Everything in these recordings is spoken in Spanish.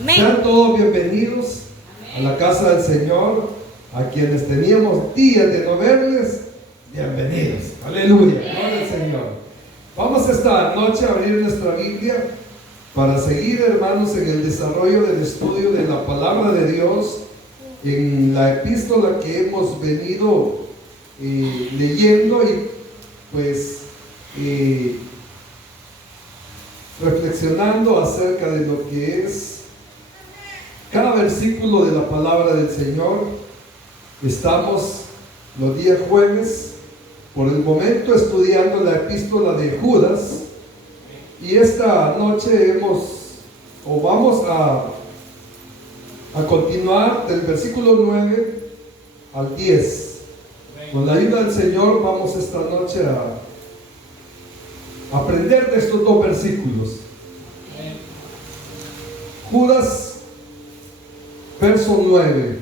Amén. Sean todos bienvenidos a la casa del Señor. A quienes teníamos días de no verles, bienvenidos. Aleluya, gloria al Señor. Vamos esta noche a abrir nuestra Biblia para seguir, hermanos, en el desarrollo del estudio de la palabra de Dios, en la epístola que hemos venido leyendo y pues reflexionando acerca de lo que es cada versículo de la palabra del Señor. Estamos los días jueves, por el momento, estudiando la epístola de Judas, y esta noche vamos a continuar del versículo 9 al 10. Con la ayuda del Señor vamos esta noche a aprender de estos dos versículos. Judas, verso 9.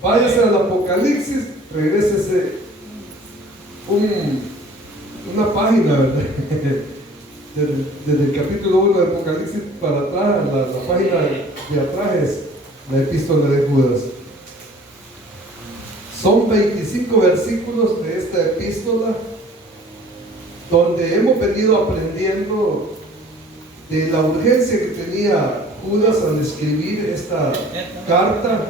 Váyase al Apocalipsis, regrésese una página, ¿verdad? Desde el capítulo 1 de Apocalipsis para atrás, la página de atrás es la epístola de Judas. Son 25 versículos de esta epístola, donde hemos venido aprendiendo de la urgencia que tenía Judas al escribir esta carta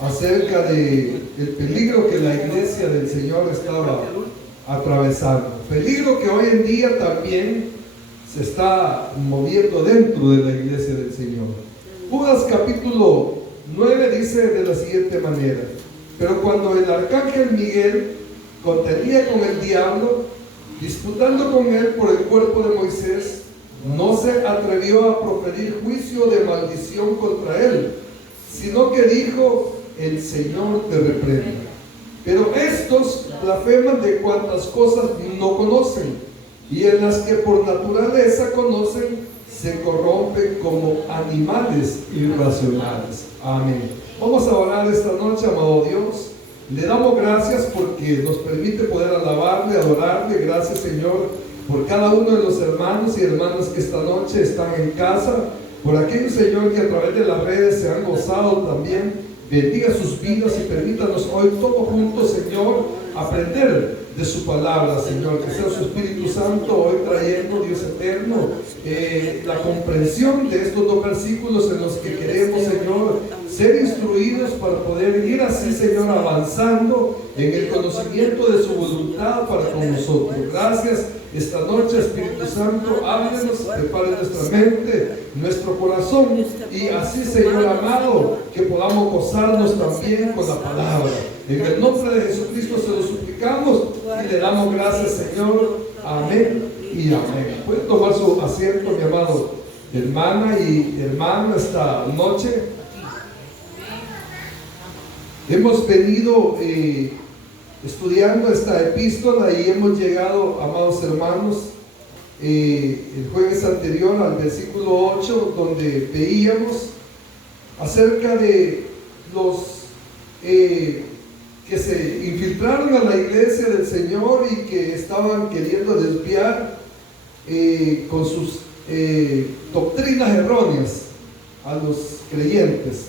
acerca del peligro que la iglesia del Señor estaba atravesando. Peligro que hoy en día también se está moviendo dentro de la iglesia del Señor. Judas capítulo 9 dice de la siguiente manera: pero cuando el arcángel Miguel contendía con el diablo, disputando con él por el cuerpo de Moisés, no se atrevió a proferir juicio de maldición contra él, sino que dijo: el Señor te reprenda. Pero estos blasfeman de cuantas cosas no conocen, y en las que por naturaleza conocen, se corrompen como animales irracionales. Amén. Vamos a orar esta noche, amado Dios. Le damos gracias porque nos permite poder alabarle, adorarle. Gracias, Señor, por cada uno de los hermanos y hermanas que esta noche están en casa, por aquellos, Señor, que a través de las redes se han gozado también. Bendiga sus vidas y permítanos hoy todos juntos, Señor, aprender de su palabra, Señor. Que sea su Espíritu Santo hoy trayendo, Dios eterno, la comprensión de estos dos versículos en los que queremos, Señor, ser instruidos para poder ir así, Señor, avanzando en el conocimiento de su voluntad para con nosotros. Gracias esta noche, Espíritu Santo, háblenos, prepare nuestra mente, nuestro corazón, y así, Señor amado, que podamos gozarnos también con la palabra. En el nombre de Jesucristo se lo suplicamos y le damos gracias, Señor. Amén y amén. Pueden tomar su asiento, mi amado hermana y hermano, esta noche. Hemos venido estudiando esta epístola y hemos llegado, amados hermanos, el jueves anterior al versículo 8, donde veíamos acerca de los que se infiltraron a la iglesia del Señor y que estaban queriendo desviar con sus doctrinas erróneas a los creyentes.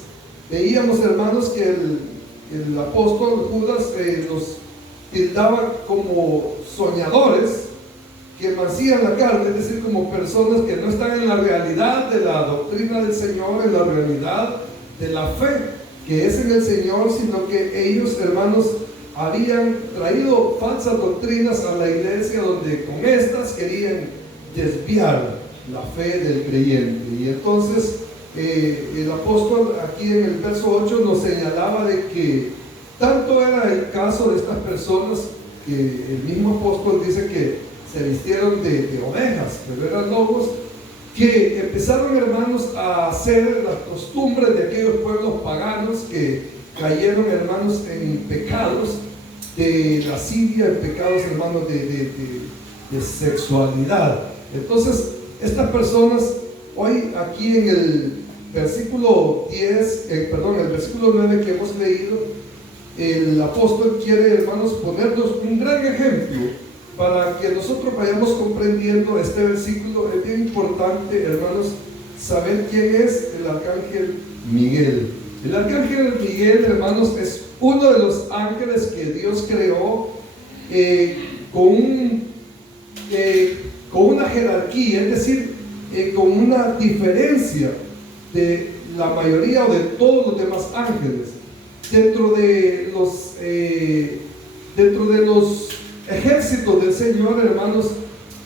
Veíamos, hermanos, que el apóstol Judas los tildaba como soñadores que mancillan la carne, es decir, como personas que no están en la realidad de la doctrina del Señor, en la realidad de la fe que es en el Señor, sino que ellos, hermanos, habían traído falsas doctrinas a la iglesia, donde con estas querían desviar la fe del creyente. Y entonces el apóstol aquí en el verso 8 nos señalaba de que tanto era el caso de estas personas, que el mismo apóstol dice que se vistieron de ovejas, pero eran lobos, que empezaron, hermanos, a hacer las costumbres de aquellos pueblos paganos que cayeron, hermanos, en pecados de lascivia, en pecados, hermanos, de sexualidad. Entonces, estas personas, hoy aquí en el versículo 10, el versículo 9 que hemos leído, el apóstol quiere, hermanos, ponernos un gran ejemplo para que nosotros vayamos comprendiendo este versículo. Es bien importante, hermanos, saber quién es el arcángel Miguel. El arcángel Miguel, hermanos, es uno de los ángeles que Dios creó con una jerarquía, es decir, con una diferencia de la mayoría o de todos los demás ángeles. Dentro de los ejércitos del Señor, hermanos,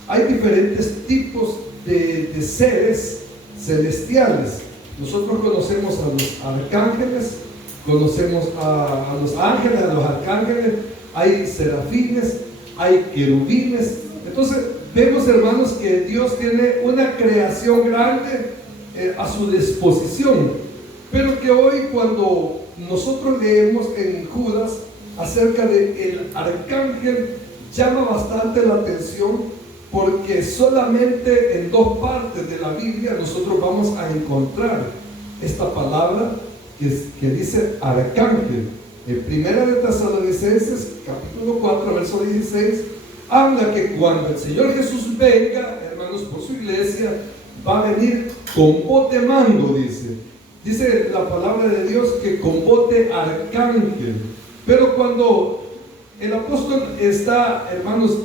hay diferentes tipos de seres celestiales. Nosotros conocemos a los arcángeles, conocemos a los ángeles, a los arcángeles, hay serafines, hay querubines. Entonces vemos, hermanos, que Dios tiene una creación grande a su disposición, pero que hoy, cuando nosotros leemos en Judas acerca del arcángel, llama bastante la atención, porque solamente en 2 partes de la Biblia nosotros vamos a encontrar esta palabra que dice arcángel. En Primera de Tesalonicenses, capítulo 4, verso 16, habla que cuando el Señor Jesús venga, hermanos, por su iglesia, va a venir con voz de mando, dice la palabra de Dios, que con voz de arcángel. Pero cuando el apóstol está, hermanos,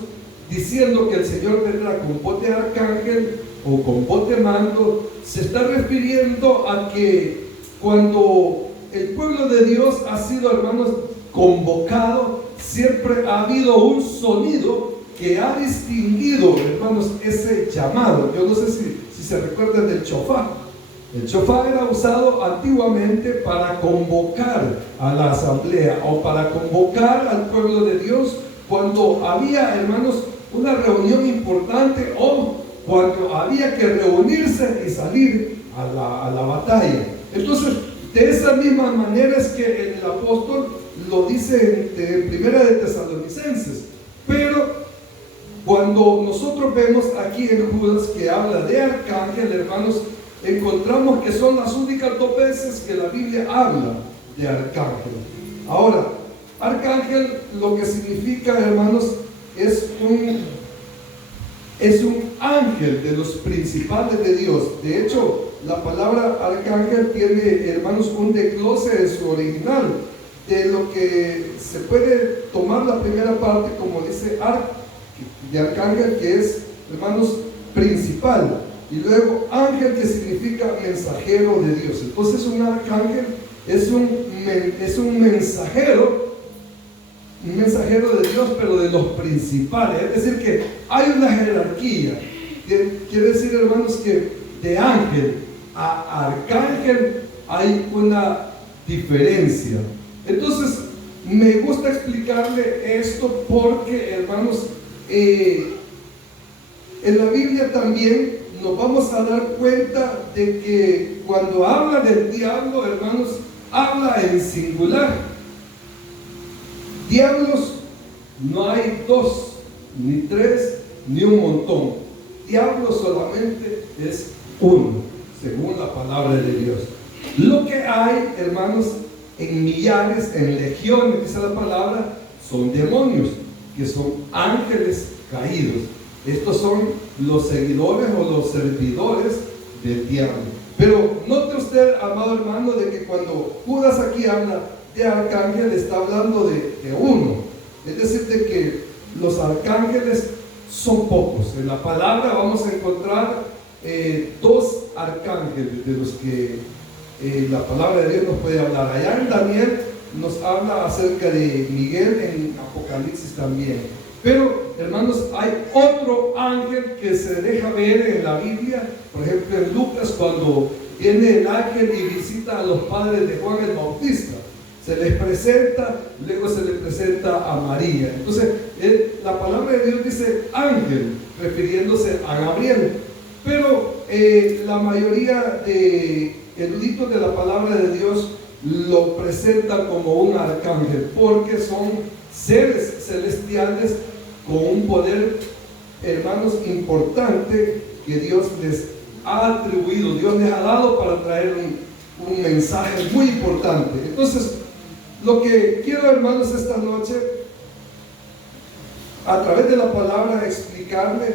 diciendo que el Señor vendrá con voz de arcángel o con voz de mando, se está refiriendo a que cuando el pueblo de Dios ha sido, hermanos, convocado, siempre ha habido un sonido que ha distinguido, hermanos, ese llamado. Yo no sé si se recuerdan del shofar. El shofar era usado antiguamente para convocar a la asamblea o para convocar al pueblo de Dios cuando había, hermanos, una reunión importante o cuando había que reunirse y salir a la batalla. Entonces, de esa misma manera es que el apóstol lo dice en Primera de Tesalonicenses. Pero cuando nosotros vemos aquí en Judas que habla de arcángel, hermanos, encontramos que son las únicas 2 veces que la Biblia habla de arcángel. Ahora, arcángel, lo que significa, hermanos, es un ángel de los principales de Dios. De hecho, la palabra arcángel tiene, hermanos, un desglose en su original, de lo que se puede tomar la primera parte como dice de arcángel, que es, hermanos, principal, y luego ángel, que significa mensajero de Dios. Entonces un arcángel es un mensajero de Dios, pero de los principales. Es decir, que hay una jerarquía. Quiere decir, hermanos, que de ángel a arcángel hay una diferencia. Entonces, me gusta explicarle esto porque, hermanos, en la Biblia también nos vamos a dar cuenta de que cuando habla del diablo, hermanos, habla en singular. Diablos no hay 2, ni 3, ni un montón. Diablo solamente es uno, según la palabra de Dios. Lo que hay, hermanos, en millares, en legiones, dice la palabra, son demonios, que son ángeles caídos. Estos son los seguidores o los servidores del diablo. Pero note usted, amado hermano, de que cuando Judas aquí habla de arcángel, está hablando de uno. Es decir, de que los arcángeles son pocos. En la palabra vamos a encontrar 2 arcángeles de los que la palabra de Dios nos puede hablar. Allá en Daniel nos habla acerca de Miguel, en Apocalipsis también. Pero, hermanos, hay otro ángel que se deja ver en la Biblia. Por ejemplo, en Lucas, cuando viene el ángel y visita a los padres de Juan el Bautista, se les presenta, luego se les presenta a María. Entonces, la palabra de Dios dice ángel, refiriéndose a Gabriel. Pero la mayoría de eruditos de la palabra de Dios lo presentan como un arcángel, porque son seres celestiales con un poder, hermanos, importante que Dios les ha atribuido, Dios les ha dado para traer un mensaje muy importante. Entonces, lo que quiero, hermanos, esta noche, a través de la palabra, explicarle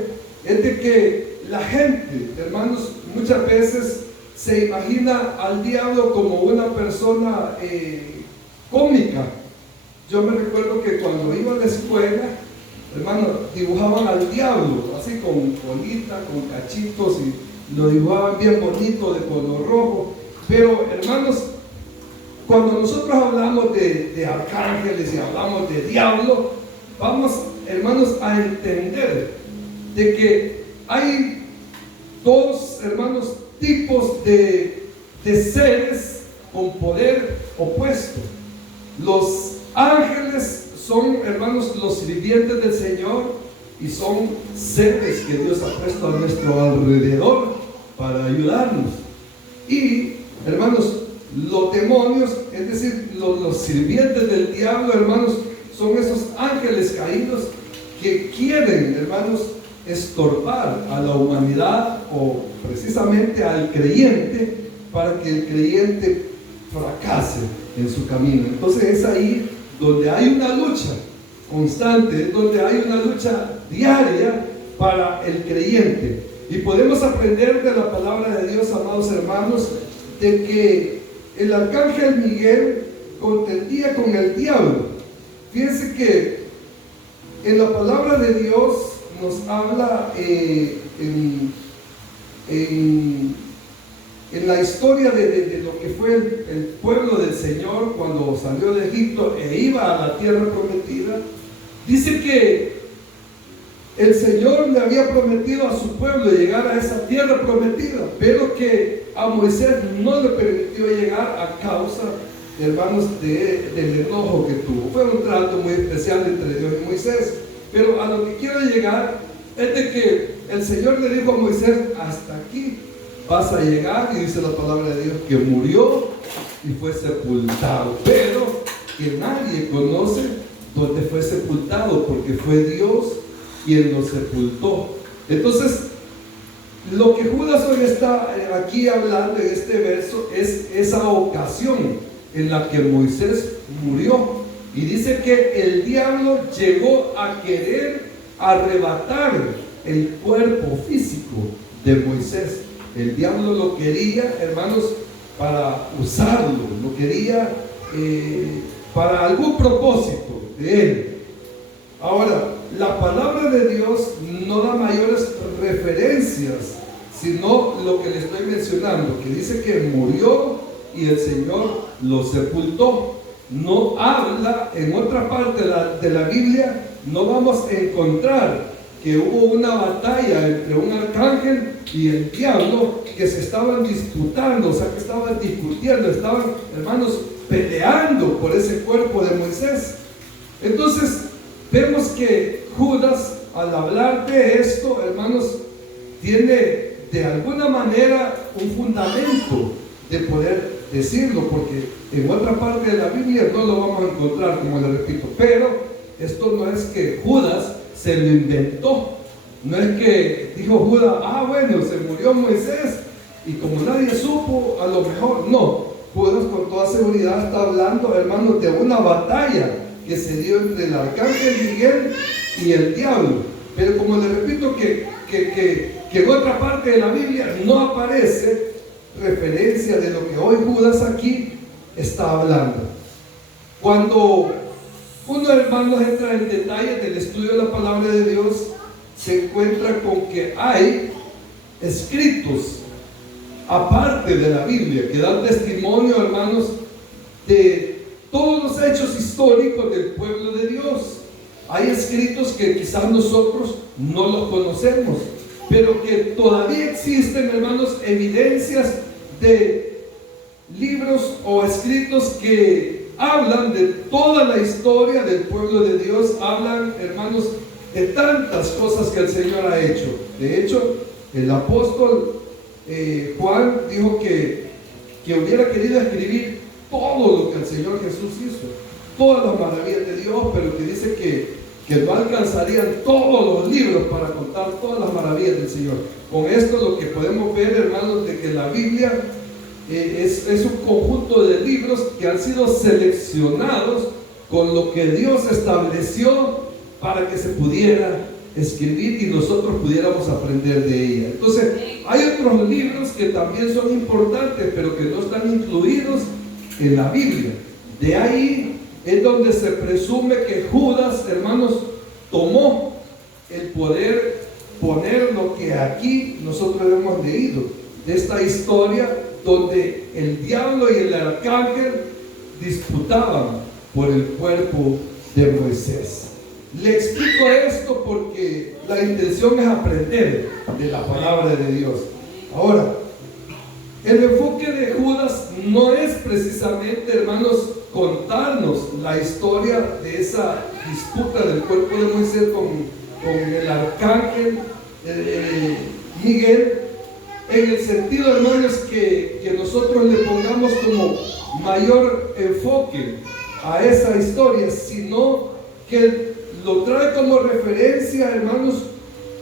es de que la gente, hermanos, muchas veces se imagina al diablo como una persona cómica. Yo me recuerdo que cuando iba a la escuela, hermano, dibujaban al diablo, así con colita, con cachitos, y lo dibujaban bien bonito, de color rojo. Pero, hermanos, cuando nosotros hablamos de arcángeles y hablamos de diablo, vamos, hermanos, a entender de que hay dos, hermanos, tipos de seres con poder opuesto. Los ángeles son, hermanos, los sirvientes del Señor, y son seres que Dios ha puesto a nuestro alrededor para ayudarnos. Y, hermanos, los demonios, es decir, los sirvientes del diablo, hermanos, son esos ángeles caídos que quieren, hermanos, estorbar a la humanidad, o precisamente al creyente, para que el creyente fracase en su camino. Entonces es ahí donde hay una lucha constante, es donde hay una lucha diaria para el creyente. Y podemos aprender de la palabra de Dios, amados hermanos, de que el arcángel Miguel contendía con el diablo. Fíjense que en la palabra de Dios nos habla en la historia de lo que fue el pueblo del Señor cuando salió de Egipto e iba a la tierra prometida. Dice que el Señor le había prometido a su pueblo llegar a esa tierra prometida, pero que a Moisés no le permitió llegar a causa, hermanos, del enojo que tuvo. Fue un trato muy especial entre Dios y Moisés. Pero a lo que quiero llegar es de que el Señor le dijo a Moisés: hasta aquí vas a llegar. Y dice la palabra de Dios que murió y fue sepultado, pero que nadie conoce dónde fue sepultado, porque fue Dios quien lo sepultó. Entonces, lo que Judas hoy está aquí hablando en este verso es esa ocasión en la que Moisés murió. Y dice que el diablo llegó a querer arrebatar el cuerpo físico de Moisés. El diablo lo quería, hermanos, para usarlo, lo quería para algún propósito de él. Ahora, la palabra de Dios no da mayores referencias, sino lo que le estoy mencionando, que dice que murió y el Señor lo sepultó. No habla en otra parte de la Biblia, no vamos a encontrar que hubo una batalla entre un arcángel y el diablo, que se estaban disputando, o sea, que estaban discutiendo, estaban, hermanos, peleando por ese cuerpo de Moisés. Entonces vemos que Judas, al hablar de esto, hermanos, tiene de alguna manera un fundamento de poder decirlo, porque en otra parte de la Biblia no lo vamos a encontrar, como le repito. Pero esto no es que Judas se lo inventó, no es que dijo Judas: bueno, se murió Moisés y como nadie supo, a lo mejor. No, Judas con toda seguridad está hablando, hermanos, de una batalla que se dio entre el arcángel Miguel y el diablo. Pero como le repito, que en otra parte de la Biblia no aparece referencia de lo que hoy Judas aquí está hablando. Cuando uno, hermanos, entra en detalle del estudio de la palabra de Dios, se encuentra con que hay escritos aparte de la Biblia que dan testimonio, hermanos, de todos los hechos históricos del pueblo de Dios. Hay escritos que quizás nosotros no los conocemos, pero que todavía existen, hermanos, evidencias de libros o escritos que hablan de toda la historia del pueblo de Dios. Hablan, hermanos, de tantas cosas que el Señor ha hecho. De hecho, el apóstol Juan dijo que hubiera querido escribir todo lo que el Señor Jesús hizo, todas las maravillas de Dios, pero que dice que no alcanzarían todos los libros para contar todas las maravillas del Señor. Con esto lo que podemos ver, hermanos, de que la Biblia es un conjunto de libros que han sido seleccionados con lo que Dios estableció para que se pudiera escribir y nosotros pudiéramos aprender de ella. Entonces, hay otros libros que también son importantes, pero que no están incluidos en la Biblia. De ahí es donde se presume que Judas, hermanos, tomó el poder poner lo que aquí nosotros hemos leído, de esta historia donde el diablo y el arcángel disputaban por el cuerpo de Moisés. Le explico esto porque la intención es aprender de la palabra de Dios. Ahora, el enfoque de Judas no es precisamente, hermanos, contarnos la historia de esa disputa del cuerpo de Moisés con el arcángel Miguel, en el sentido, hermanos, que nosotros le pongamos como mayor enfoque a esa historia, sino que lo trae como referencia, hermanos,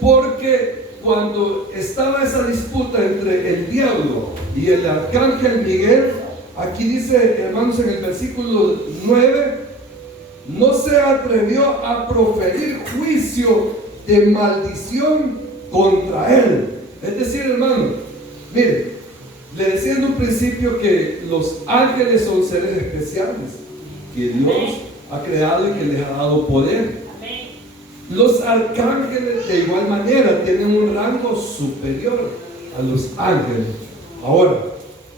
porque cuando estaba esa disputa entre el diablo y el arcángel Miguel, aquí dice, hermanos, en el versículo 9, no se atrevió a proferir juicio de maldición contra él. Es decir, hermano, mire, le decía en un principio que los ángeles son seres especiales que Dios ha creado y que les ha dado poder. Los arcángeles de igual manera tienen un rango superior a los ángeles. Ahora,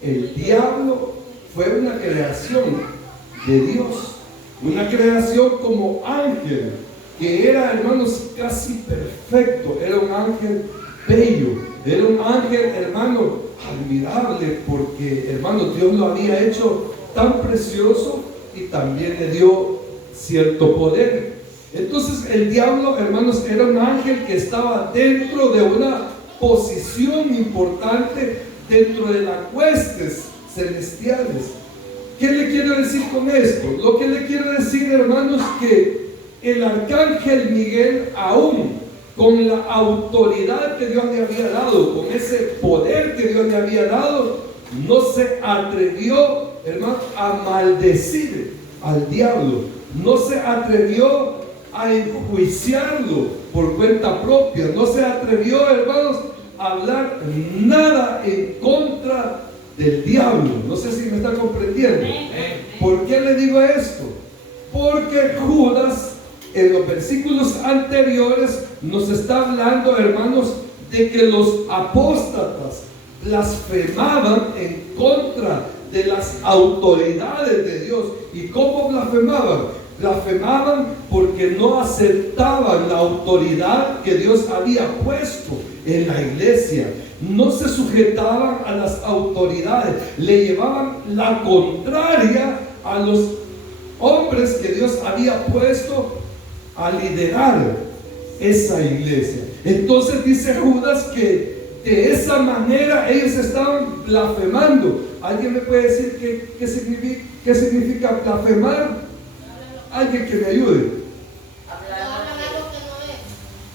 el diablo fue una creación de Dios, una creación como ángel, que era, hermanos, casi perfecto. Era un ángel bello, era un ángel, hermano, admirable, porque, hermano, Dios lo había hecho tan precioso y también le dio cierto poder. Entonces el diablo, hermanos, era un ángel que estaba dentro de una posición importante dentro de las huestes celestiales. ¿Qué le quiero decir con esto? Lo que le quiero decir, hermanos, que el arcángel Miguel, aún con la autoridad que Dios le había dado, con ese poder que Dios le había dado, no se atrevió, hermano, a maldecir al diablo, no se atrevió a enjuiciarlo por cuenta propia, no se atrevió, hermanos, a hablar nada en contra del diablo. No sé si me está comprendiendo. ¿Por qué le digo esto? Porque Judas, en los versículos anteriores, nos está hablando, hermanos, de que los apóstatas blasfemaban en contra de las autoridades de Dios. ¿Y cómo blasfemaban? Blasfemaban porque no aceptaban la autoridad que Dios había puesto en la iglesia. No se sujetaban a las autoridades, le llevaban la contraria a los hombres que Dios había puesto a liderar esa iglesia. Entonces dice Judas que de esa manera ellos estaban blasfemando. ¿Alguien me puede decir qué significa blasfemar? Alguien que me ayude.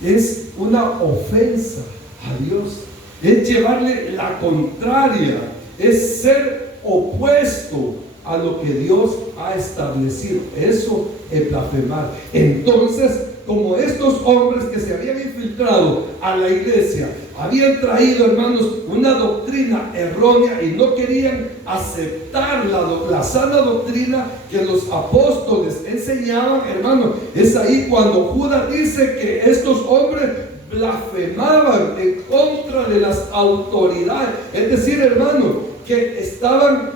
Es una ofensa a Dios, es llevarle la contraria, es ser opuesto a lo que Dios ha establecido. Eso es blasfemar. Entonces, como estos hombres que se habían infiltrado a la iglesia habían traído, hermanos, una doctrina errónea y no querían aceptar la sana doctrina que los apóstoles enseñaban, hermanos, es ahí cuando Judas dice que estos hombres blasfemaban en contra de las autoridades. Es decir, hermanos, que estaban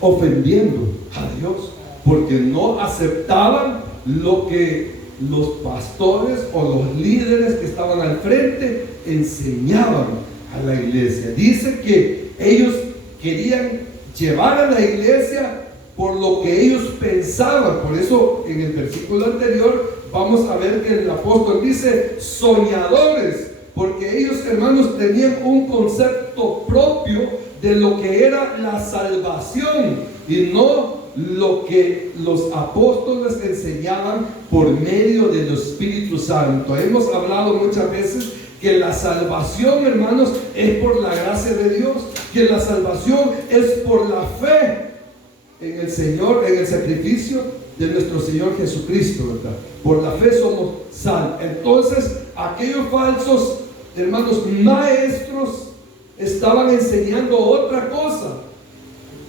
ofendiendo a Dios porque no aceptaban lo que los pastores o los líderes que estaban al frente enseñaban a la iglesia. Dice que ellos querían llevar a la iglesia por lo que ellos pensaban. Por eso en el versículo anterior vamos a ver que el apóstol dice soñadores, porque ellos, hermanos, tenían un concepto propio de lo que era la salvación y no lo que los apóstoles enseñaban por medio del Espíritu Santo. Hemos hablado muchas veces que la salvación, hermanos, es por la gracia de Dios, que la salvación es por la fe en el Señor, en el sacrificio de nuestro Señor Jesucristo, ¿verdad? Por la fe somos salvos. Entonces, aquellos falsos hermanos, maestros estaban enseñando otra cosa.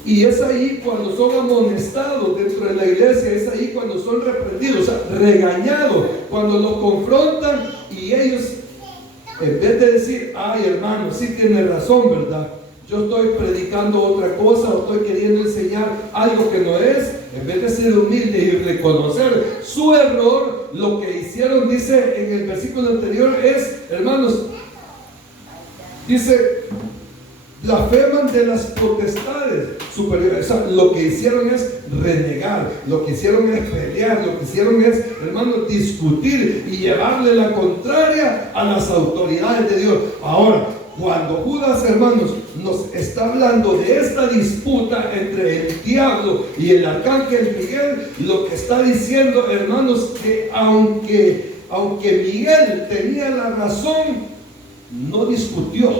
Y es ahí cuando son amonestados dentro de la iglesia, es ahí cuando son reprendidos, o sea, regañados, cuando los confrontan y ellos, en vez de decir, ay hermano, sí tiene razón, ¿verdad? Yo estoy predicando otra cosa o estoy queriendo enseñar algo que no es, en vez de ser humilde y reconocer su error, lo que hicieron, dice en el versículo anterior, es, hermanos, dice, blasfeman de las potestades superiores. O sea, lo que hicieron es renegar, lo que hicieron es pelear, lo que hicieron es, hermanos, discutir y llevarle la contraria a las autoridades de Dios. Ahora, cuando Judas, hermanos, nos está hablando de esta disputa entre el diablo y el arcángel Miguel, lo que está diciendo, hermanos, que aunque Miguel tenía la razón, no discutió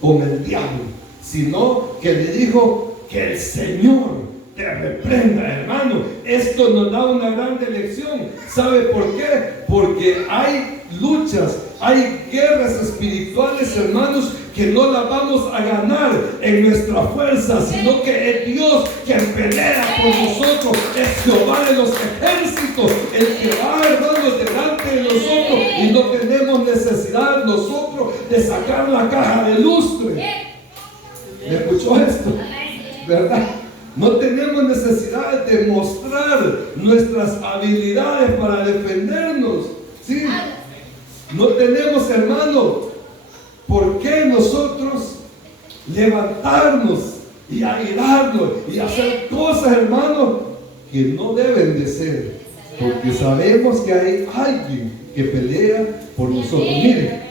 con el diablo, sino que le dijo que el Señor te reprenda, hermano. Esto nos da una gran lección. ¿Sabe por qué? Porque hay luchas, hay guerras espirituales, hermanos, que no las vamos a ganar en nuestra fuerza, sino que es Dios quien pelea por nosotros. Es Jehová de los ejércitos el que va, hermanos, delante de nosotros, y no tenemos necesidad nosotros de sacar la caja de lustre. ¿Me escuchó esto? ¿Verdad? No tenemos necesidad de mostrar nuestras habilidades para defendernos, ¿sí? No tenemos, hermano, por qué nosotros levantarnos y airarnos y hacer cosas, hermano, que no deben de ser, porque sabemos que hay alguien que pelea por nosotros. Miren,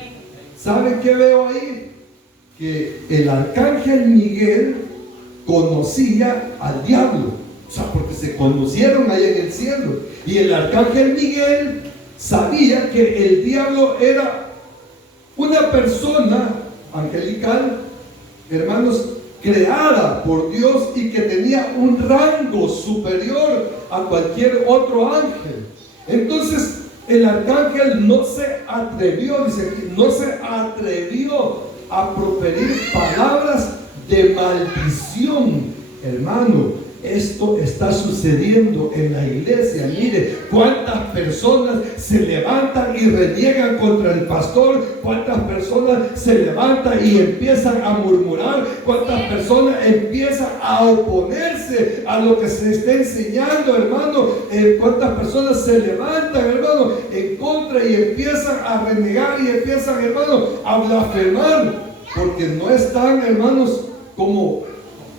¿saben qué veo ahí? Que el arcángel Miguel conocía al diablo, o sea, porque se conocieron allá en el cielo, y el arcángel Miguel sabía que el diablo era una persona angelical, hermanos, creada por Dios y que tenía un rango superior a cualquier otro ángel. Entonces el arcángel no se atrevió, dice aquí, no se atrevió a proferir palabras de maldición. Hermano, esto está sucediendo en la iglesia. Mire cuántas personas se levantan y reniegan contra el pastor, cuántas personas se levantan y empiezan a murmurar, cuántas personas empiezan a oponerse a lo que se está enseñando, hermano, cuántas personas se levantan, hermano, en contra y empiezan a renegar y empiezan, hermano, a blasfemar, porque no están, hermanos, como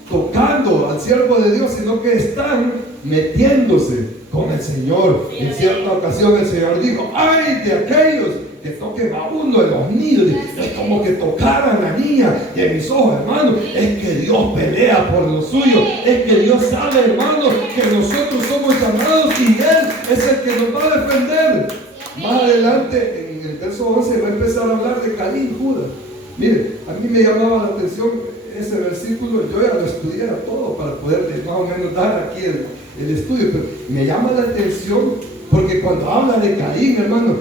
tocando al siervo de Dios, sino que están metiéndose con el Señor. En cierta ocasión el Señor dijo, ay de aquellos que toquen a uno de los niños, es como que tocaran a la niña de mis ojos, hermano. Es que Dios pelea por lo suyo, es que Dios sabe, hermano, que nosotros somos llamados y Él es el que nos va a defender. Más adelante, en el verso 11, va a empezar a hablar de Caín, Judas. Mire, a mí me llamaba la atención ese versículo. Yo ya lo estudié todo para poder más o menos dar aquí el estudio, pero me llama la atención porque cuando habla de Caín, hermano,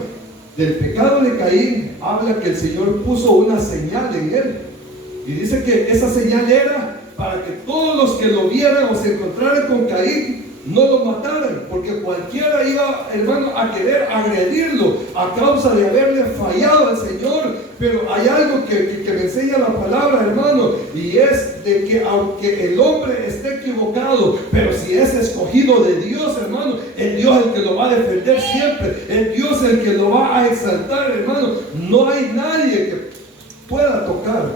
del pecado de Caín, habla que el Señor puso una señal en él, y dice que esa señal era para que todos los que lo vieran o se encontraran con Caín no lo mataran, porque cualquiera iba, hermano, a querer agredirlo a causa de haberle fallado al Señor. Pero hay algo que me enseña la palabra, hermano, y es de que aunque el hombre esté equivocado, pero si es escogido de Dios, hermano, el Dios es el que lo va a defender siempre, el Dios es el que lo va a exaltar, hermano. No hay nadie que pueda tocar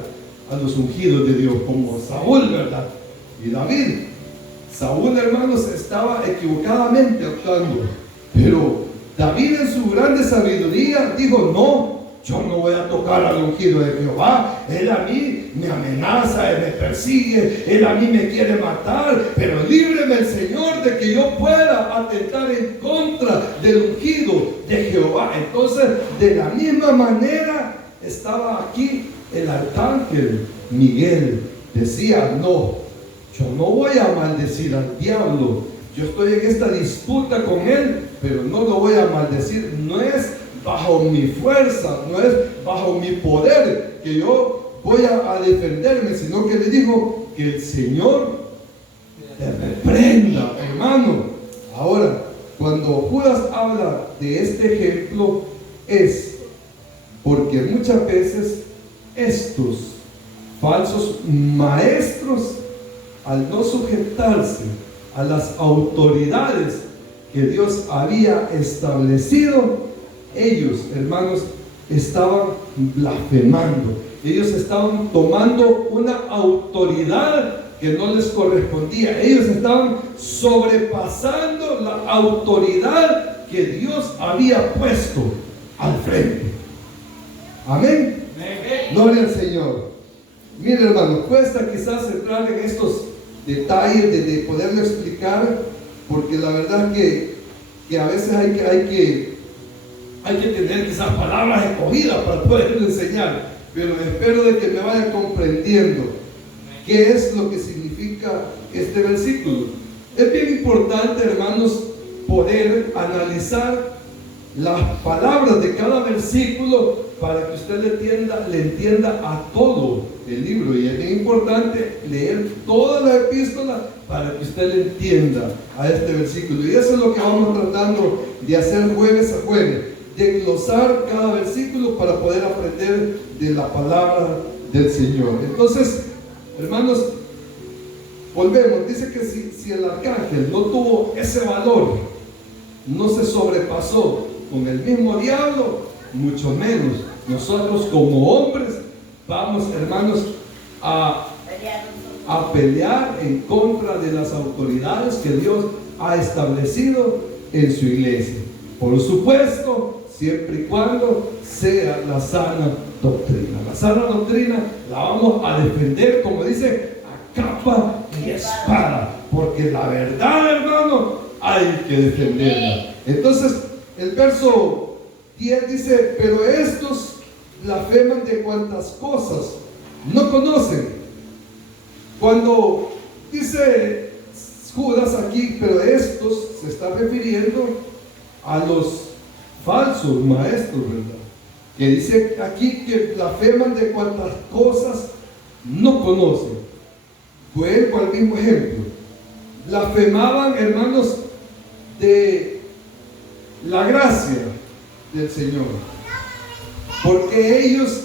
a los ungidos de Dios como Saúl, ¿verdad? Y David. Saúl, hermanos, estaba equivocadamente actuando, pero David en su grande sabiduría dijo, no, yo no voy a tocar al ungido de Jehová. Él a mí me amenaza, él me persigue, él a mí me quiere matar, pero líbreme el Señor de que yo pueda atentar en contra del ungido de Jehová. Entonces, de la misma manera estaba aquí el arcángel Miguel. Decía, no, yo no voy a maldecir al diablo. Yo estoy en esta disputa con él, pero no lo voy a maldecir. No es bajo mi fuerza, no es bajo mi poder que yo voy a defenderme, sino que le dijo que el Señor te reprenda, hermano. Ahora, cuando Judas habla de este ejemplo, es porque muchas veces estos falsos maestros, al no sujetarse a las autoridades que Dios había establecido, ellos, hermanos, estaban blasfemando. Ellos estaban tomando una autoridad que no les correspondía. Ellos estaban sobrepasando la autoridad que Dios había puesto al frente. Amén. Gloria al Señor. Mire, hermano, cuesta quizás entrar en estos detalles de poderlo explicar, porque la verdad que a veces hay que tener quizás palabras escogidas para poderlo enseñar, pero espero de que me vaya comprendiendo qué es lo que significa este versículo. Es bien importante, hermanos, poder analizar las palabras de cada versículo para que usted le entienda a todo el libro. Y es bien importante leer toda la epístola para que usted le entienda a este versículo. Y eso es lo que vamos tratando de hacer jueves a jueves, de glosar cada versículo para poder aprender de la palabra del Señor. Entonces, hermanos, volvemos. Dice que si el arcángel no tuvo ese valor, no se sobrepasó con el mismo diablo, mucho menos nosotros como hombres vamos, hermanos, a pelear en contra de las autoridades que Dios ha establecido en su iglesia. Por supuesto, siempre y cuando sea la sana doctrina. La sana doctrina la vamos a defender, como dice, a capa y espada, porque la verdad, hermano, hay que defenderla. Entonces, el verso 10 dice: pero estos blasfeman de cuantas cosas no conocen. Cuando dice Judas aquí, pero estos, se está refiriendo a los falsos maestros, ¿verdad? Que dice aquí que blasfeman de cuantas cosas no conocen. Vuelvo al mismo ejemplo. Blasfemaban, hermanos, de la gracia del Señor, porque ellos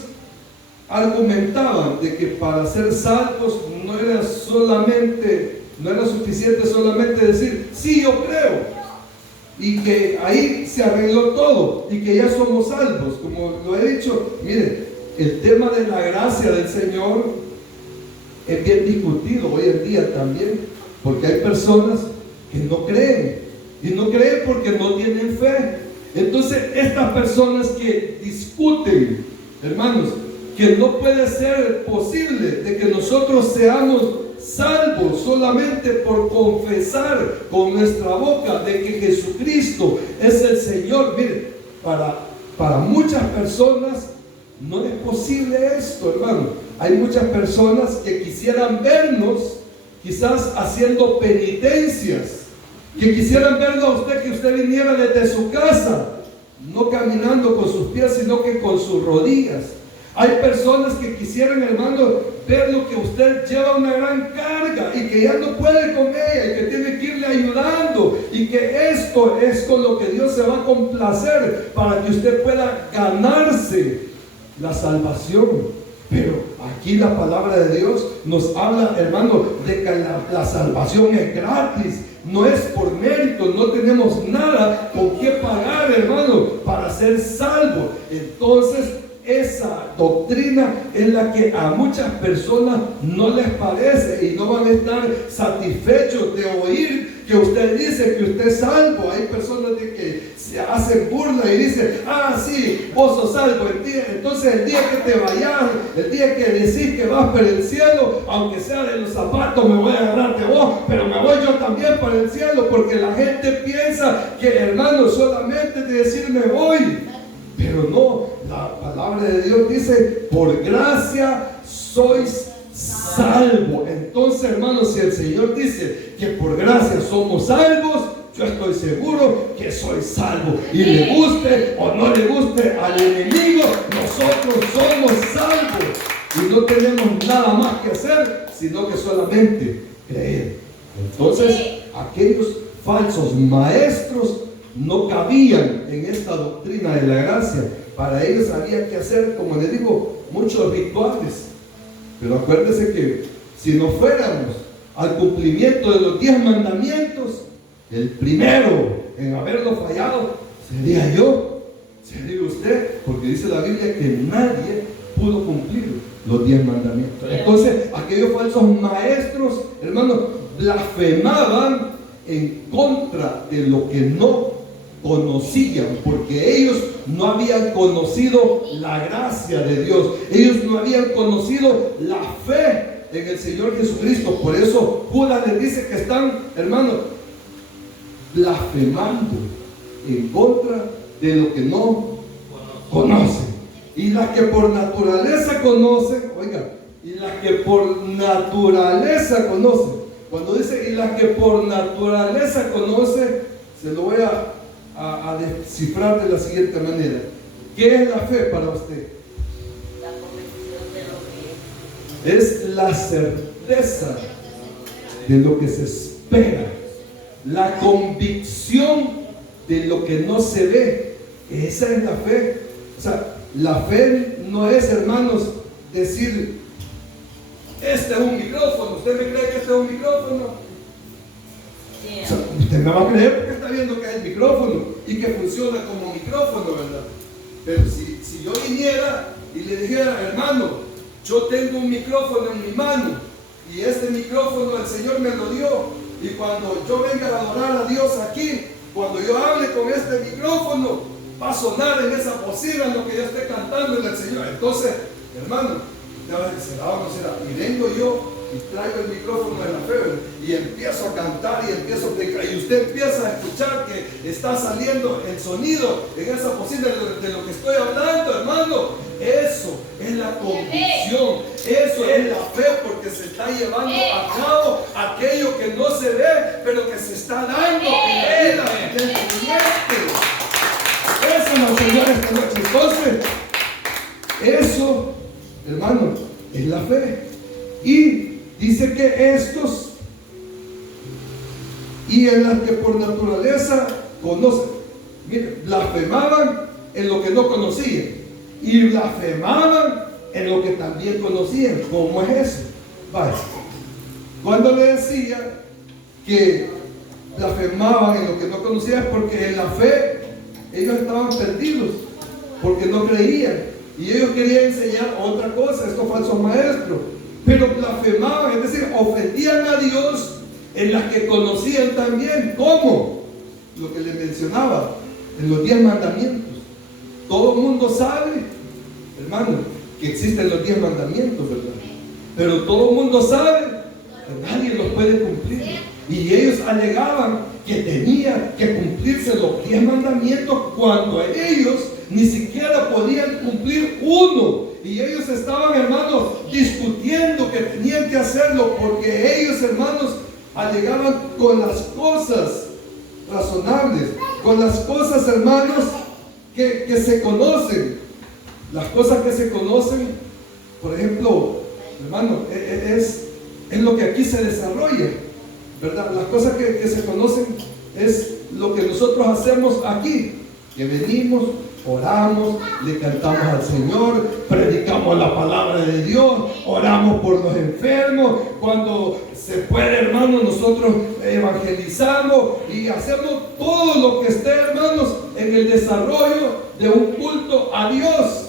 argumentaban de que para ser salvos no era suficiente solamente decir sí, yo creo, y que ahí se arregló todo y que ya somos salvos. Como lo he dicho, miren, el tema de la gracia del Señor es bien discutido hoy en día también, porque hay personas que no creen, y no creen porque no tienen fe. Entonces, estas personas que discuten, hermanos, que no puede ser posible de que nosotros seamos salvos solamente por confesar con nuestra boca de que Jesucristo es el Señor. Mire, para muchas personas no es posible esto, hermano. Hay muchas personas que quisieran vernos quizás haciendo penitencias, que quisieran verlo a usted, que usted viniera desde su casa, no caminando con sus pies, sino que con sus rodillas. Hay personas que quisieran, hermano, ver lo que usted lleva una gran carga y que ya no puede con ella y que tiene que irle ayudando, y que esto es con lo que Dios se va a complacer para que usted pueda ganarse la salvación. Pero aquí la palabra de Dios nos habla, hermano, de que la salvación es gratis, no es por mérito, no tenemos nada con qué pagar, hermano, para ser salvos. Entonces, esa doctrina es la que a muchas personas no les parece y no van a estar satisfechos de oír que usted dice que usted es salvo. Hay personas de que se hacen burla y dicen: ah, sí, vos sos salvo. Entonces el día que te vayas, el día que decís que vas para el cielo, aunque sea de los zapatos me voy a agarrar de vos, pero me voy yo también para el cielo, porque la gente piensa que, hermano, solamente de decir me voy. Pero no, la palabra de Dios dice: por gracia sois salvos. Entonces, hermanos, si el Señor dice que por gracia somos salvos, yo yo estoy seguro que soy salvo. Y le guste o no le guste al enemigo, nosotros somos salvos. Y no tenemos nada más que hacer, sino que solamente creer. Entonces, aquellos falsos maestros no cabían en esta doctrina de la gracia. Para ellos había que hacer, como les digo, muchos rituales. Pero acuérdense que si no fuéramos al cumplimiento de los 10 mandamientos, el primero en haberlo fallado sería yo, sería usted, porque dice la Biblia que nadie pudo cumplir los 10 mandamientos. Entonces, aquellos falsos maestros, hermanos, blasfemaban en contra de lo que no conocían, porque ellos no habían conocido la gracia de Dios, ellos no habían conocido la fe en el Señor Jesucristo. Por eso Judas les dice que están, hermanos, blasfemando en contra de lo que no conocen. Y las que por naturaleza conocen, oiga, y las que por naturaleza conocen, cuando dice y las que por naturaleza conocen, se lo voy a descifrar de la siguiente manera. ¿Qué es la fe para usted? La convicción de lo que Es la certeza de lo que se espera, la convicción de lo que no se ve. Esa es la fe. O sea, la fe no es, hermanos, decir, este es un micrófono. ¿Usted me cree que este es un micrófono? O sea, usted me va a creer porque está viendo que es el micrófono y que funciona como micrófono, ¿verdad? Pero si yo viniera y le dijera, hermano, yo tengo un micrófono en mi mano y este micrófono el Señor me lo dio, y cuando yo venga a adorar a Dios aquí, cuando yo hable con este micrófono, va a sonar en esa bocina lo que yo esté cantando en el Señor. Entonces, hermano, ya va a decir, será o no será. Y vengo yo y traigo el micrófono de la fe y empiezo a cantar y empiezo a predicar, y usted empieza a escuchar que está saliendo el sonido en esa bocina de lo que estoy hablando, hermano. Eso es la convicción, eso es la fe, porque se está llevando a cabo aquello que no se ve, pero que se está dando en la vida del creyente. Eso nos enseñó esta noche. Entonces, eso, hermano, es la fe. Y dice que estos, y en las que por naturaleza conocen, miren, blasfemaban en lo que no conocían y blasfemaban en lo que también conocían. ¿Cómo es eso? Vaya, cuando le decía que blasfemaban en lo que no conocían, porque en la fe ellos estaban perdidos, porque no creían, y ellos querían enseñar otra cosa, estos falsos maestros. Pero blasfemaban, es decir, ofendían a Dios en las que conocían también. ¿Cómo? Lo que les mencionaba en los 10 mandamientos. Todo el mundo sabe, hermano, que existen los 10 mandamientos, ¿verdad? Pero todo el mundo sabe que nadie los puede cumplir. Y ellos alegaban que tenía que cumplirse los 10 mandamientos cuando ellos ni siquiera podían cumplir uno. Y ellos estaban, hermanos, discutiendo que tenían que hacerlo, porque ellos, hermanos, alegaban con las cosas razonables, con las cosas, hermanos, que se conocen. Las cosas que se conocen, por ejemplo, hermano, es lo que aquí se desarrolla, ¿verdad? Las cosas que se conocen es lo que nosotros hacemos aquí, que venimos, oramos, le cantamos al Señor, predicamos la palabra de Dios, oramos por los enfermos, cuando se puede, hermano, nosotros evangelizamos y hacemos todo lo que esté, hermanos, en el desarrollo de un culto a Dios.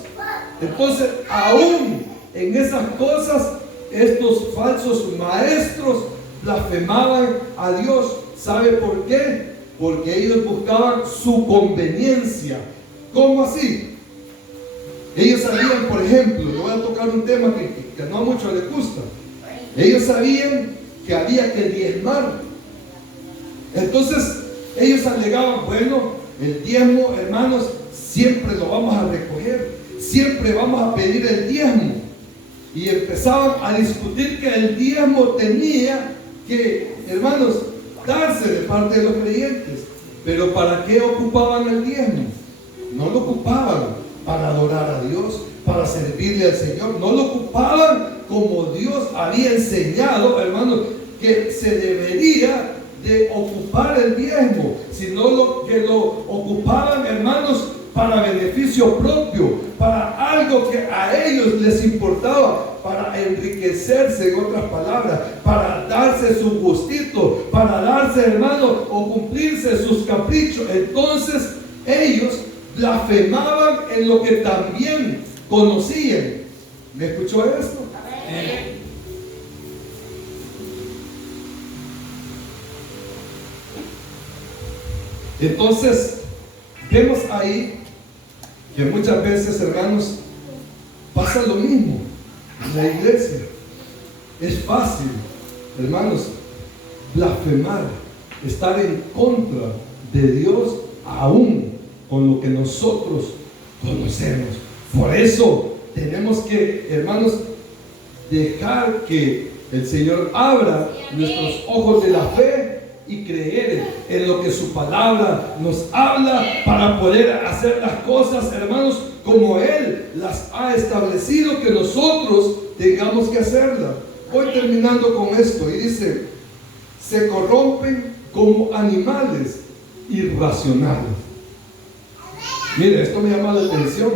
Entonces, aún en esas cosas, estos falsos maestros blasfemaban a Dios. ¿Sabe por qué? Porque ellos buscaban su conveniencia. ¿Cómo así? Ellos sabían, por ejemplo, le voy a tocar un tema que no a muchos les gusta. Ellos sabían que había que diezmar. Entonces, ellos alegaban, bueno, el diezmo, hermanos, siempre lo vamos a recoger, siempre vamos a pedir el diezmo. Y empezaban a discutir que el diezmo tenía que, hermanos, darse de parte de los creyentes. Pero ¿para qué ocupaban el diezmo? No lo ocupaban para adorar a Dios, para servirle al Señor. No lo ocupaban como Dios había enseñado, hermanos, que se debería de ocupar el diezmo, sino que lo ocupaban, hermanos, para beneficio propio, para algo que a ellos les importaba, para enriquecerse, en otras palabras, para darse su gustito, para darse, hermano, o cumplirse sus caprichos. Entonces ellos blasfemaban en lo que también conocían. ¿Me escuchó esto? Amén. Entonces vemos ahí que muchas veces, hermanos, pasa lo mismo en la iglesia. Es fácil, hermanos, blasfemar, estar en contra de Dios aún con lo que nosotros conocemos. Por eso tenemos que, hermanos, dejar que el Señor abra nuestros ojos de la fe y creer en lo que su palabra nos habla para poder hacer las cosas, hermanos, como Él las ha establecido que nosotros tengamos que hacerlas. Voy terminando con esto y dice: se corrompen como animales irracionales. Mire, esto me llama la atención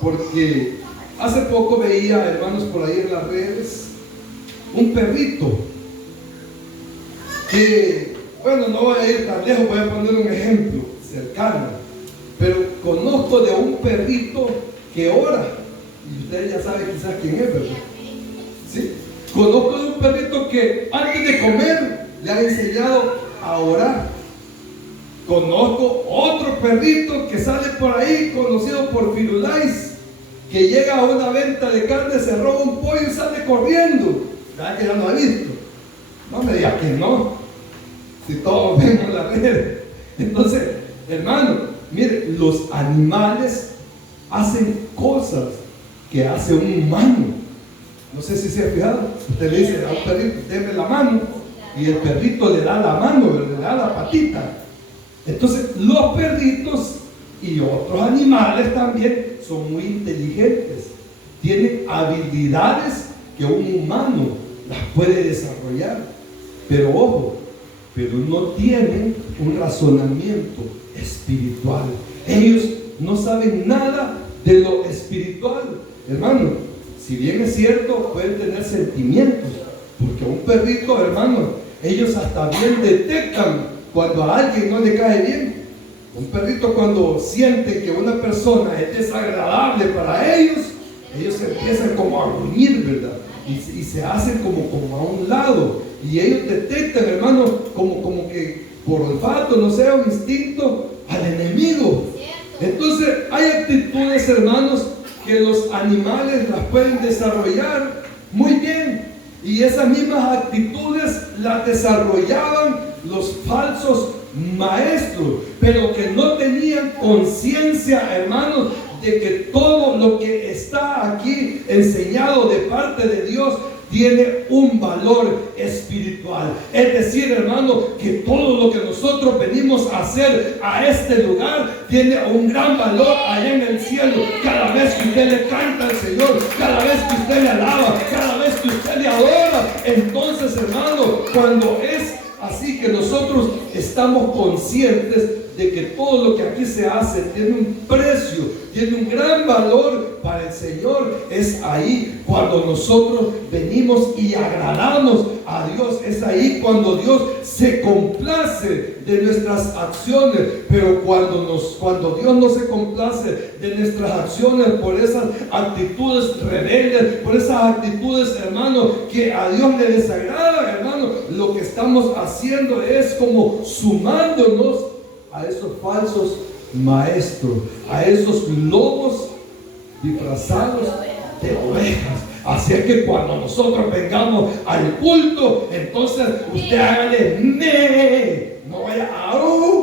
porque hace poco veía, hermanos, por ahí en las redes un perrito que, bueno, no voy a ir tan lejos, voy a poner un ejemplo cercano, pero conozco de un perrito que ora, y ustedes ya saben quizás quién es, ¿verdad? ¿Sí? Conozco de un perrito que antes de comer le han enseñado a orar. Conozco otro perrito que sale por ahí, conocido por Firulais, que llega a una venta de carne, se roba un pollo y sale corriendo. ¿Verdad que ya lo ha visto? No me diga que no, si todos vemos la red. Entonces, hermano, mire, los animales hacen cosas que hace un humano. No sé si se ha fijado. Usted le dice a un perrito: deme la mano, y el perrito le da la mano, le da la patita. Entonces, los perritos y otros animales también son muy inteligentes, tienen habilidades que un humano las puede desarrollar, pero ojo, pero no tienen un razonamiento espiritual. Ellos no saben nada de lo espiritual, hermano. Si bien es cierto, pueden tener sentimientos, porque un perrito, hermano, ellos hasta bien detectan cuando a alguien no le cae bien. Un perrito, cuando siente que una persona es desagradable para ellos, ellos empiezan como a gruñir, ¿verdad? Y se hacen como a un lado, y ellos detectan, hermano, como que por olfato, no sé, un instinto al enemigo. Entonces hay actitudes, hermanos, que los animales las pueden desarrollar muy bien, y esas mismas actitudes las desarrollaban los falsos maestros, pero que no tenían conciencia, hermanos, de que todo lo que está aquí enseñado de parte de Dios tiene un valor espiritual. Es decir, hermano, que todo lo que nosotros venimos a hacer a este lugar tiene un gran valor allá en el cielo. Cada vez que usted le canta al Señor, cada vez que usted le alaba, cada vez que usted le adora, entonces, hermano, cuando es así que nosotros estamos conscientes de que todo lo que aquí se hace tiene un precio, tiene un gran valor para el Señor, es ahí cuando nosotros venimos y agradamos a Dios. Es ahí cuando Dios se complace de nuestras acciones. Pero cuando Dios no se complace de nuestras acciones por esas actitudes rebeldes, por esas actitudes, hermano, que a Dios le desagrada, hermano, lo que estamos haciendo es como sumándonos a esos falsos maestros, a esos lobos disfrazados de ovejas. Así es que cuando nosotros vengamos al culto, entonces usted hágale no vaya a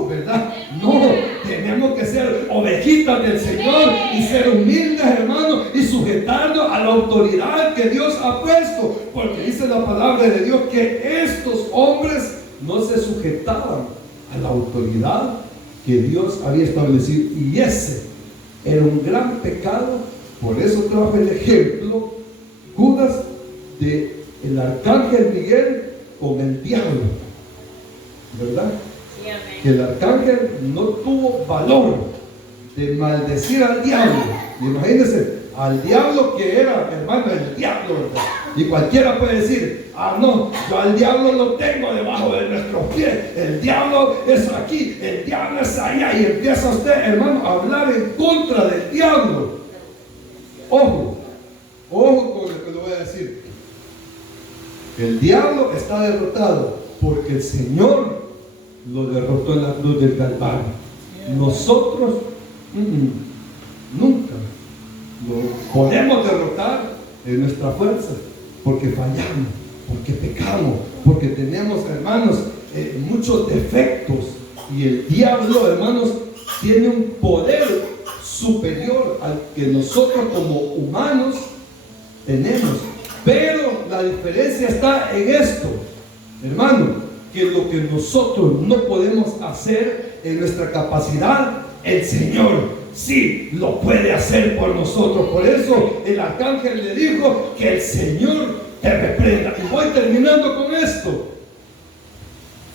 ¿verdad? No, tenemos que ser ovejitas del Señor y ser humildes, hermanos, y sujetarnos a la autoridad que Dios ha puesto, porque dice la palabra de Dios que estos hombres no se sujetaban a la autoridad que Dios había establecido, y ese era un gran pecado. Por eso trajo el ejemplo Judas de el arcángel Miguel con el diablo, ¿verdad? Sí, amén. Que el arcángel no tuvo valor de maldecir al diablo. Imagínense, al diablo que era, hermano, el diablo, ¿verdad? Y cualquiera puede decir, ah, no, yo al diablo lo tengo debajo de nuestros pies, el diablo es aquí, el diablo es allá, y empieza usted, hermano, a hablar en contra del diablo. Ojo con lo que le voy a decir. El diablo está derrotado porque el Señor lo derrotó en la cruz del Calvario. Nosotros nunca lo podemos derrotar en nuestra fuerza, porque fallamos, porque pecamos, porque tenemos, hermanos, muchos defectos, y el diablo, hermanos, tiene un poder superior al que nosotros como humanos tenemos. Pero la diferencia está en esto, hermano, que lo que nosotros no podemos hacer en nuestra capacidad, el Señor sí lo puede hacer por nosotros. Por eso el arcángel le dijo que el Señor te reprenda. Y voy terminando con esto.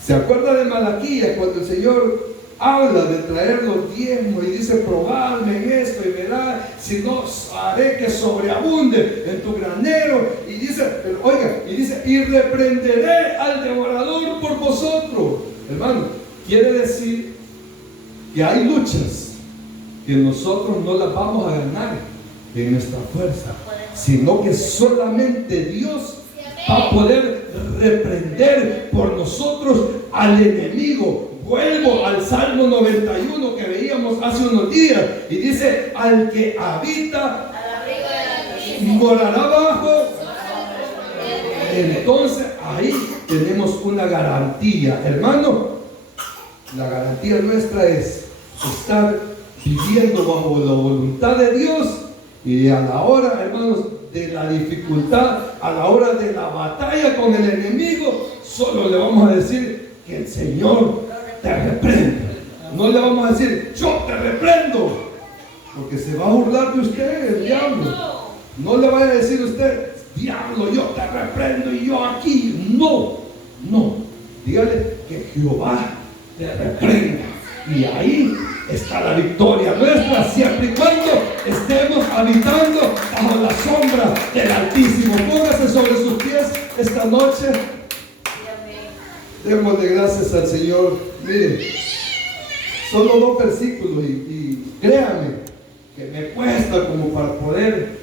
¿Se acuerda de Malaquías cuando el Señor habla de traer los diezmos y dice, probadme en esto y verá si no haré que sobreabunde en tu granero? Y dice, pero oiga, y dice, y reprenderé al devorador por vosotros. Hermano, quiere decir que hay luchas que nosotros no las vamos a ganar en nuestra fuerza, sino que solamente Dios va a poder reprender por nosotros al enemigo. Vuelvo al Salmo 91 que veíamos hace unos días, y dice, al que habita morará abajo. Entonces ahí tenemos una garantía, hermano. La garantía nuestra es estar viviendo bajo la voluntad de Dios, y a la hora, hermanos, de la dificultad, a la hora de la batalla con el enemigo, solo le vamos a decir que el Señor te reprende. No le vamos a decir, yo te reprendo, porque se va a burlar de usted el diablo. No le vaya a decir usted, diablo, yo te reprendo y yo aquí. No, dígale que Jehová te reprenda, y ahí está la victoria nuestra, siempre y cuando estemos habitando bajo la sombra del Altísimo. Póngase sobre sus pies esta noche. Démosle gracias al Señor. Mire, solo 2 versículos, y créame que me cuesta como para poder